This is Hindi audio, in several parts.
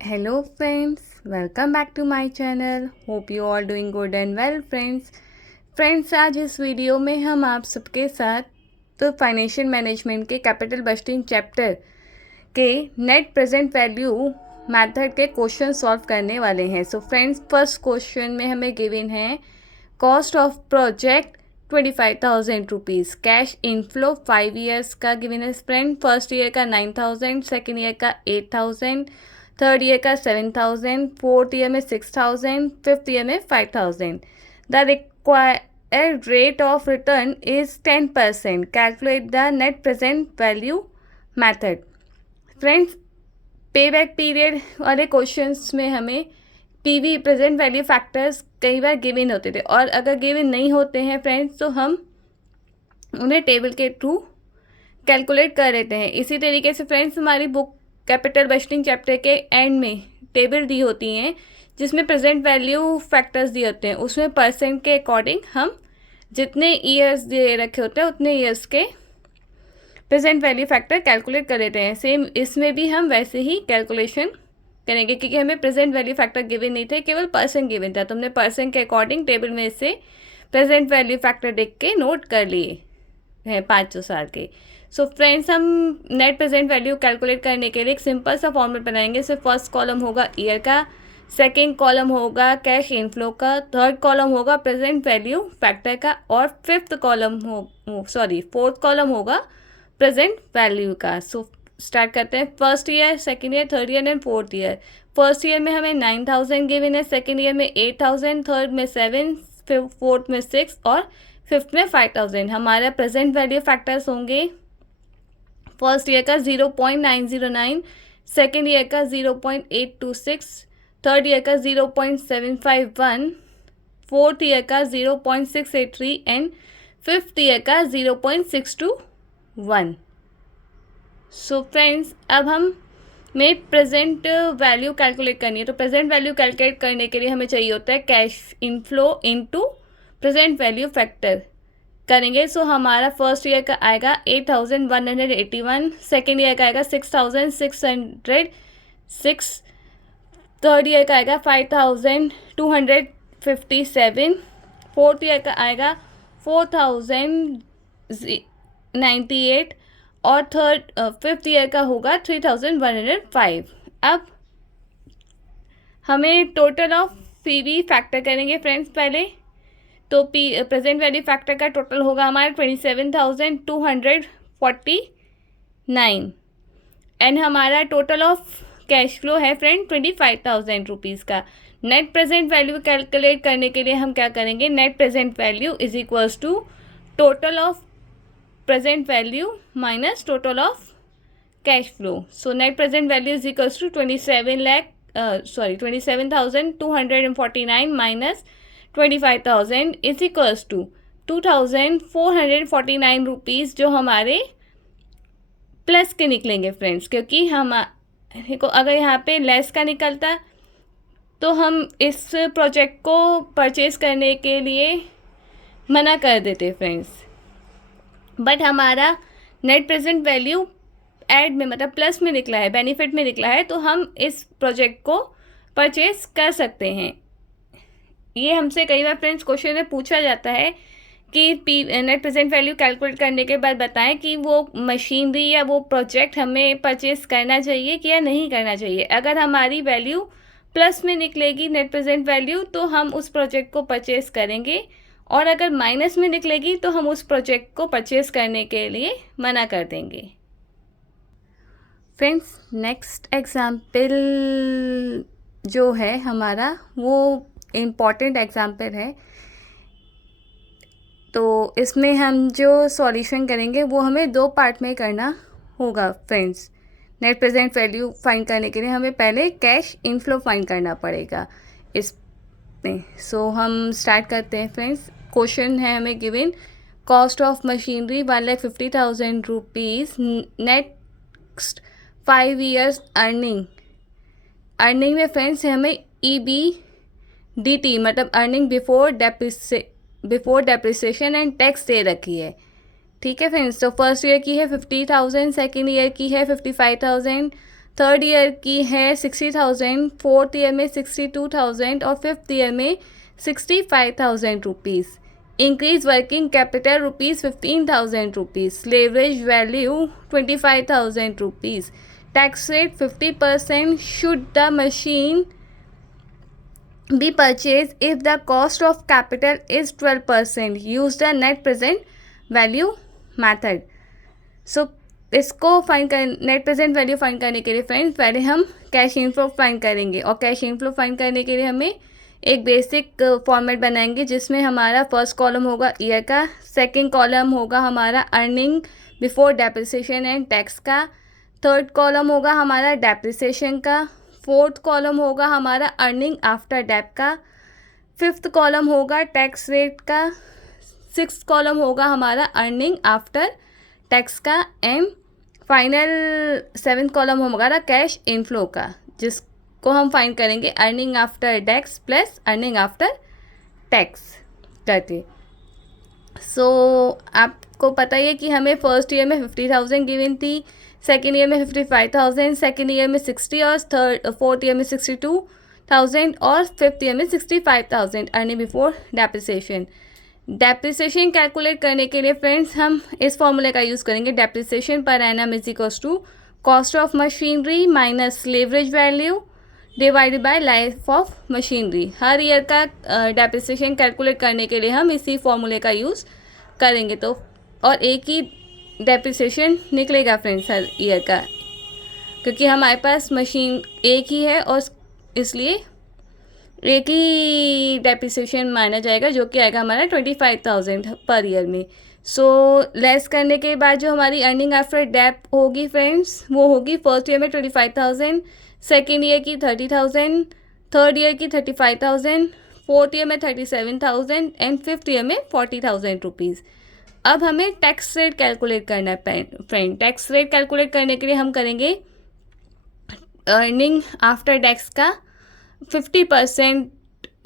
Hello friends, welcome back to my channel. Hope you all doing good and well friends, आज इस वीडियो में हम आप सबके साथ तो फाइनेंशियल मैनेजमेंट के कैपिटल बजटिंग चैप्टर के नेट प्रेजेंट वैल्यू मेथड के क्वेश्चन सॉल्व करने वाले हैं. सो फ्रेंड्स, फर्स्ट क्वेश्चन में हमें गिवन है cost of project 25,000 rupees. Cash inflow 5 years का गिवन है फ्रेंड. फर्स्ट ईयर का 9,000, सेकेंड ईयर का 8,000, थर्ड ईयर का 7,000, फोर्थ ईयर में 6,000, फिफ्थ ईयर में 5,000. The required rate of return is 10%. Calculate the net present value method. Friends, पे बैक पीरियड वाले क्वेश्चंस में हमें पीवी प्रेजेंट वैल्यू फैक्टर्स कई बार गिवन होते थे, और अगर गिवन नहीं होते हैं फ्रेंड्स तो हम उन्हें टेबल के थ्रू कैलकुलेट कर लेते हैं. इसी तरीके से फ्रेंड्स, हमारी बुक कैपिटल बजटिंग चैप्टर के एंड में टेबल दी होती हैं जिसमें प्रेजेंट वैल्यू फैक्टर्स दिए होते हैं. उसमें परसेंट के अकॉर्डिंग हम जितने ईयर्स दे रखे होते हैं उतने ईयर्स के प्रेजेंट वैल्यू फैक्टर कैलकुलेट कर लेते हैं. सेम इसमें भी हम वैसे ही कैलकुलेशन करेंगे, क्योंकि हमें प्रेजेंट वैल्यू फैक्टर गिवन नहीं थे, केवल परसेंट गिवन था. तो हमने परसेंट के अकॉर्डिंग टेबल में से प्रेजेंट वैल्यू फैक्टर देख के नोट कर लिए हैं 500 साल के. सो फ्रेंड्स, हम नेट प्रेजेंट वैल्यू कैलकुलेट करने के लिए एक सिंपल सा फॉर्मूला बनाएंगे. सिर्फ फर्स्ट कॉलम होगा ईयर का, सेकेंड कॉलम होगा कैश इनफ्लो का, थर्ड कॉलम होगा प्रेजेंट वैल्यू फैक्टर का, और फोर्थ कॉलम होगा प्रेजेंट वैल्यू का. सो स्टार्ट करते हैं. First year, second year, third year and fourth year. First year में हमें 9,000 गिवन है, सेकेंड ईयर में 8,000, थर्ड में 7, फोर्थ में 6 और फिफ्थ में 5,000. हमारा प्रेजेंट वैल्यू फैक्टर्स होंगे फर्स्ट ईयर का 0.909, सेकेंड ईयर का 0.826, थर्ड ईयर का 0.751, फोर्थ ईयर का 0.683 एंड फिफ्थ ईयर का 0.621. सो फ्रेंड्स, अब हमें प्रेजेंट वैल्यू कैलकुलेट करनी है. तो प्रेजेंट वैल्यू कैलकुलेट करने के लिए हमें चाहिए होता है cash inflow into present value factor करेंगे. सो हमारा फर्स्ट ईयर का आएगा 8,181, सेकेंड ईयर का आएगा 6,606, थर्ड ईयर का आएगा 5,257, फोर्थ ईयर का आएगा 4,098 और फिफ्थ ईयर का होगा 3,105. अब हमें टोटल ऑफ पीवी फैक्टर करेंगे फ्रेंड्स पहले. तो प्रेजेंट वैल्यू फैक्टर का टोटल होगा हमारा 27,249 एंड हमारा टोटल ऑफ कैश फ्लो है फ्रेंड 25,000 रुपीज़ का. नेट प्रेजेंट वैल्यू कैलकुलेट करने के लिए हम क्या करेंगे, net present value is equals to total of present value minus total of cash flow. So net present value is equals to 27,249 minus 25,000 is equals to 2,449 rupees, जो हमारे प्लस के निकलेंगे फ्रेंड्स, क्योंकि हम को अगर यहाँ पे लेस का निकलता तो हम इस प्रोजेक्ट को परचेज करने के लिए मना कर देते फ्रेंड्स. बट हमारा नेट प्रेजेंट वैल्यू ऐड में मतलब प्लस में निकला है, बेनिफिट में निकला है, तो हम इस प्रोजेक्ट को परचेज कर सकते हैं. ये हमसे कई बार फ्रेंड्स क्वेश्चन में पूछा जाता है कि नेट प्रेजेंट वैल्यू कैलकुलेट करने के बाद बताएं कि वो मशीनरी या वो प्रोजेक्ट हमें परचेज करना चाहिए कि या नहीं करना चाहिए. अगर हमारी वैल्यू प्लस में निकलेगी नेट प्रेजेंट वैल्यू तो हम उस प्रोजेक्ट को परचेज करेंगे, और अगर माइनस में निकलेगी तो हम उस प्रोजेक्ट को परचेज करने के लिए मना कर देंगे. फ्रेंड्स, नेक्स्ट एग्जाम्पल जो है हमारा वो इम्पॉर्टेंट एग्जाम्पल है. तो इसमें हम जो सॉल्यूशन करेंगे वो हमें 2 पार्ट में करना होगा friends. Net present value find करने के लिए हमें पहले कैश इनफ्लो फाइंड करना पड़ेगा इसमें. सो हम स्टार्ट करते हैं फ्रेंड्स. क्वेश्चन है हमें given cost of machinery 1,50,000 rupees, next 5 years earning में फ्रेंड्स हमें EBDT मतलब earning before depreciation and tax दे रखी है. ठीक है फ्रेंड्स. तो फर्स्ट ईयर की है 50,000, सेकेंड ईयर की है 55,000, थर्ड ईयर की है 60,000, फोर्थ ईयर में 62,000 और फिफ्थ ईयर में 65,000 rupees. Increase working capital rupees 15,000 rupees. Leverage value 25,000 rupees. Tax rate 50%। Should the machine be purchased if the cost of capital is 12%. Use the net present value method. So इसको फाइंड कर नेट प्रेजेंट वैल्यू फाइंड करने के लिए फ्रेंड्स पहले हम कैश इनफ्लो फाइंड करेंगे, और कैश इनफ्लो फाइंड करने के लिए हमें एक बेसिक फॉर्मेट बनाएंगे जिसमें हमारा फर्स्ट कॉलम होगा ईयर का, सेकंड कॉलम होगा हमारा earning before depreciation and tax का, थर्ड कॉलम होगा हमारा डेप्रिसिएशन का, फोर्थ कॉलम होगा हमारा अर्निंग आफ्टर डेप का, फिफ्थ कॉलम होगा टैक्स रेट का, सिक्स्थ कॉलम होगा हमारा अर्निंग आफ्टर टैक्स का, एंड फाइनल सेवन्थ कॉलम होगा कैश इनफ्लो का, जिसको हम फाइंड करेंगे earning after tax plus earning after tax करके। सो आपको पता ही है कि हमें फर्स्ट ईयर में 50,000 गिवन थी, सेकेंड ईयर में 55,000, सेकेंड ईयर में 60 और फोर्थ ईयर में 62,000 और फिफ्थ ईयर में 65,000 earning before depreciation. Depreciation calculate करने के लिए फ्रेंड्स हम इस फॉर्मूले का यूज़ करेंगे। Depreciation per annum is equals to cost of machinery minus leverage value divided by life of machinery. हर ईयर का डेप्रिसिएशन कैलकुलेट करने के लिए हम इसी फॉर्मूले का यूज़ करेंगे, तो और एक ही डेप्रिसिएशन निकलेगा फ्रेंड्स हर ईयर का, क्योंकि हमारे पास मशीन एक ही है और इसलिए एक ही डेप्रिसिएशन माना जाएगा जो कि आएगा हमारा 25,000 पर ईयर में। सो लेस करने के बाद जो हमारी अर्निंग आफ्टर डेप होगी फ्रेंड्स वो होगी फर्स्ट ईयर में 25,000, सेकेंड ईयर की 30,000, थर्ड ईयर की 35,000, फोर्थ ईयर में 37,000 एंड फिफ्थ ईयर में 40,000 रुपीज़। अब हमें टैक्स रेट कैलकुलेट करना है फ्रेंड। टैक्स रेट कैलकुलेट करने के लिए हम करेंगे अर्निंग आफ्टर टैक्स का 50%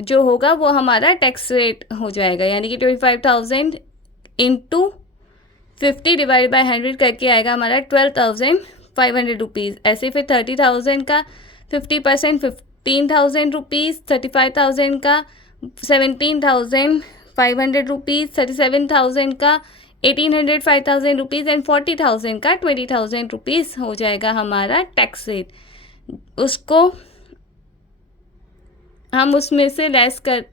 जो होगा वो हमारा टैक्स रेट हो जाएगा, यानी कि 25,000 इंटू 50 डिवाइड बाई 100 करके आएगा हमारा 12,500 रुपीज़। ऐसे फिर 30,000 का 50% 15,000 रुपीज़, 35,000 का 17,500 रुपीज़, 37,000 का 1,800 5,000 रुपीज़ एंड 40,000 का 20,000 रुपीज़ हो जाएगा हमारा टैक्स रेट। उसको हम उसमें से लेस कर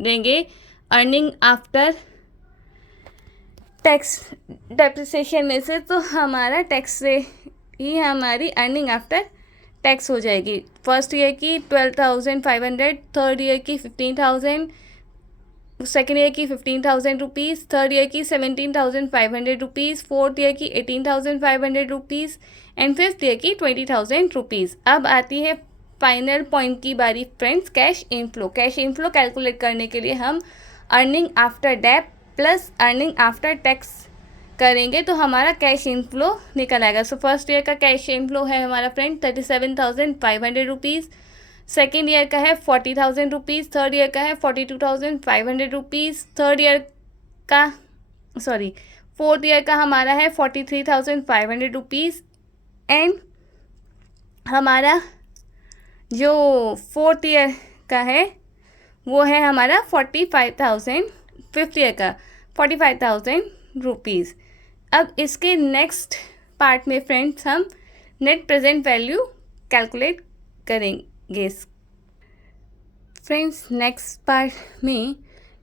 देंगे अर्निंग आफ्टर टैक्स डेप्रिसिएशन में से, तो हमारा टैक्स रेट ही हमारी अर्निंग आफ्टर टैक्स हो जाएगी। फर्स्ट ईयर की 12,500, थर्ड ईयर की 15,000, सेकेंड ईयर की 15,000 रुपीज़, थर्ड ईयर की 17,500 रुपीज़, फोर्थ ईयर की 18,500 रुपीज़ एंड फिफ्थ ईयर की 20,000 रुपीज़। अब आती है फाइनल पॉइंट की बारी friends, cash inflow. Cash inflow calculate करने के लिए हम earning after debt plus earning after tax करेंगे तो हमारा कैश इनफ्लो निकल आएगा। सो फर्स्ट ईयर का कैश इनफ्लो है हमारा फ्रेंड 37,500 रुपीज़, सेकेंड ईयर का है 40,000 रुपीज़, थर्ड ईयर का है 42,500 रुपीज़, फोर्थ ईयर का हमारा है 43,500 रुपीज़ एंड हमारा जो फोर्थ ईयर का है वो है हमारा 45,000, फिफ्थ ईयर का 45,000 रुपीज़। अब इसके नेक्स्ट पार्ट में फ्रेंड्स हम नेट प्रेजेंट वैल्यू कैलकुलेट करेंगे। फ्रेंड्स नेक्स्ट पार्ट में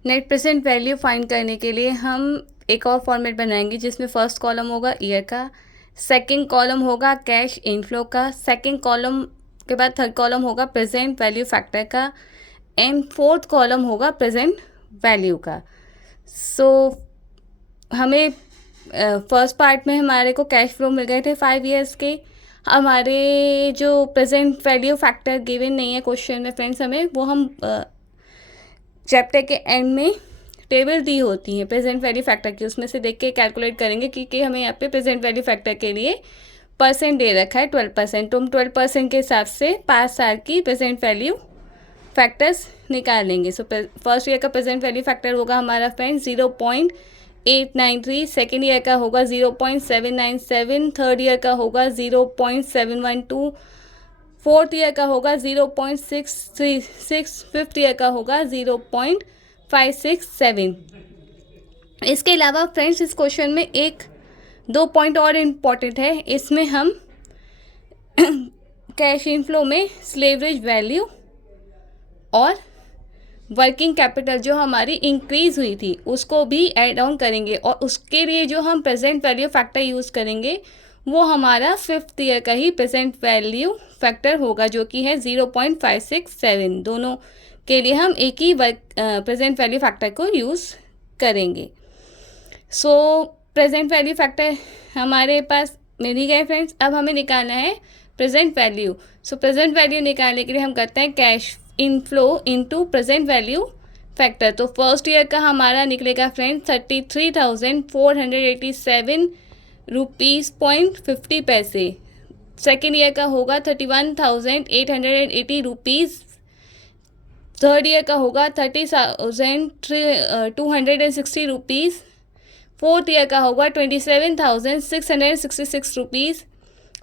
नेट प्रेजेंट वैल्यू फाइंड करने के लिए हम एक और फॉर्मेट बनाएंगे जिसमें फर्स्ट कॉलम होगा ईयर का, सेकंड कॉलम होगा कैश इनफ्लो का, सेकंड कॉलम के बाद थर्ड कॉलम होगा प्रेजेंट वैल्यू फैक्टर का एंड फोर्थ कॉलम होगा प्रेजेंट वैल्यू का। सो हमें फर्स्ट पार्ट में हमारे को कैश फ्लो मिल गए थे 5 ईयर्स के। हमारे जो प्रेजेंट वैल्यू फैक्टर गिवन नहीं है क्वेश्चन में फ्रेंड्स, हमें वो हम चैप्टर के एंड में टेबल दी होती है प्रेजेंट वैल्यू फैक्टर की, उसमें से देख के कैलकुलेट करेंगे क्योंकि हमें यहाँ पे प्रेजेंट वैल्यू फैक्टर के लिए परसेंट दे रखा है 12%, तो हम 12% के हिसाब से 5 साल की प्रेजेंट वैल्यू फैक्टर्स निकाल लेंगे। सो फर्स्ट ईयर का प्रेजेंट वैल्यू फैक्टर होगा हमारा फ्रेंड 0.893, सेकेंड ईयर का होगा 0.797, थर्ड ईयर का होगा 0.712, फोर्थ ईयर का होगा 0.636, फिफ्थ ईयर का होगा 0.567। इसके अलावा फ्रेंड्स इस क्वेश्चन में एक दो पॉइंट और इम्पॉर्टेंट है। इसमें हम कैश इनफ्लो में स्लेवरेज वैल्यू और वर्किंग कैपिटल जो हमारी इंक्रीज हुई थी उसको भी ऐड ऑन करेंगे, और उसके लिए जो हम प्रेजेंट वैल्यू फैक्टर यूज़ करेंगे वो हमारा फिफ्थ ईयर का ही प्रेजेंट वैल्यू फैक्टर होगा, जो कि है 0.567। दोनों के लिए हम एक ही प्रेजेंट वैल्यू फैक्टर को यूज़ करेंगे। सो प्रेजेंट वैल्यू फैक्टर हमारे पास मिल ही गए फ्रेंड्स। अब हमें निकालना है प्रेजेंट वैल्यू। सो प्रेजेंट वैल्यू निकालने के लिए हम करते हैं cash inflow into present value factor. तो फर्स्ट ईयर का हमारा निकलेगा फ्रेंड 33,487 रुपीज़ पॉइंट 50 पैसे। सेकेंड ईयर का होगा 31,880 रुपीज़। थर्ड ईयर का होगा 30,260 रुपीज़। फोर्थ ईयर का होगा 27,666 रुपीज़।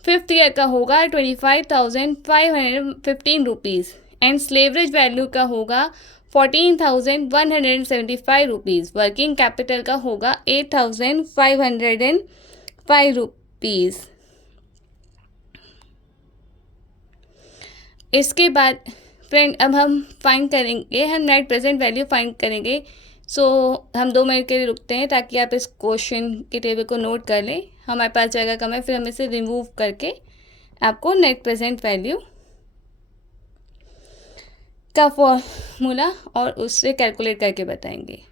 फिफ्थ ईयर का होगा 25,515 रुपीज़। एंड स्लेवरेज वैल्यू का होगा 14,175 रुपीज़। वर्किंग कैपिटल का होगा 8,505 रुपीज़। इसके बाद फ्रेंड अब हम फाइंड करेंगे, हम नेट प्रेजेंट वैल्यू फाइंड करेंगे। सो हम 2 मिनट के लिए रुकते हैं ताकि आप इस क्वेश्चन के टेबल को नोट कर लें। हमारे पास जगह कम है, फिर हम इसे रिमूव करके आपको नेट प्रेजेंट वैल्यू का फॉर्मूला और उससे कैलकुलेट करके बताएंगे।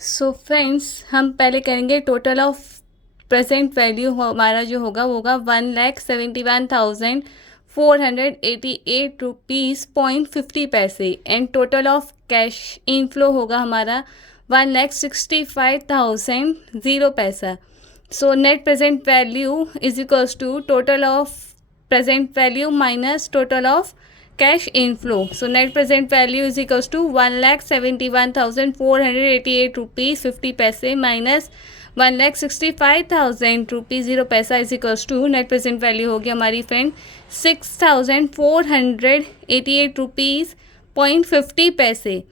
सो फ्रेंड्स हम पहले करेंगे टोटल ऑफ प्रेजेंट वैल्यू। हमारा जो होगा वो होगा 1,71,488 रुपीज़ पॉइंट 50 पैसे। And total of cash inflow होगा हमारा 1,65,000 0 पैसा। So net present value is equals to total of present value minus total of cash inflow. So net present value is equals to 1,71,488 rupees 50 पैसे माइनस 1,65,000 रुपीज़ 0 पैसा is equals to net present value होगी हमारी फ्रेंड 6,488 रुपीज़ पॉइंट 50 पैसे।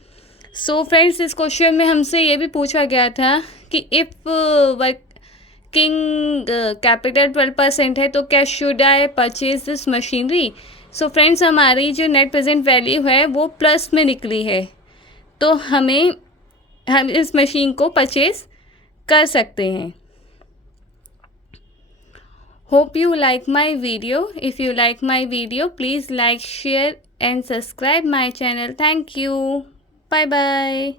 सो फ्रेंड्स इस क्वेश्चन में हमसे ये भी पूछा गया था कि इफ़ वर्किंग कैपिटल 12% है तो क्या should I purchase this machinery. So friends हमारी जो नेट प्रेजेंट वैल्यू है वो प्लस में निकली है, तो हम इस मशीन को परचेज कर सकते हैं। Hope you like my video. If you like my video please like, share and subscribe my channel. Thank you. Bye bye.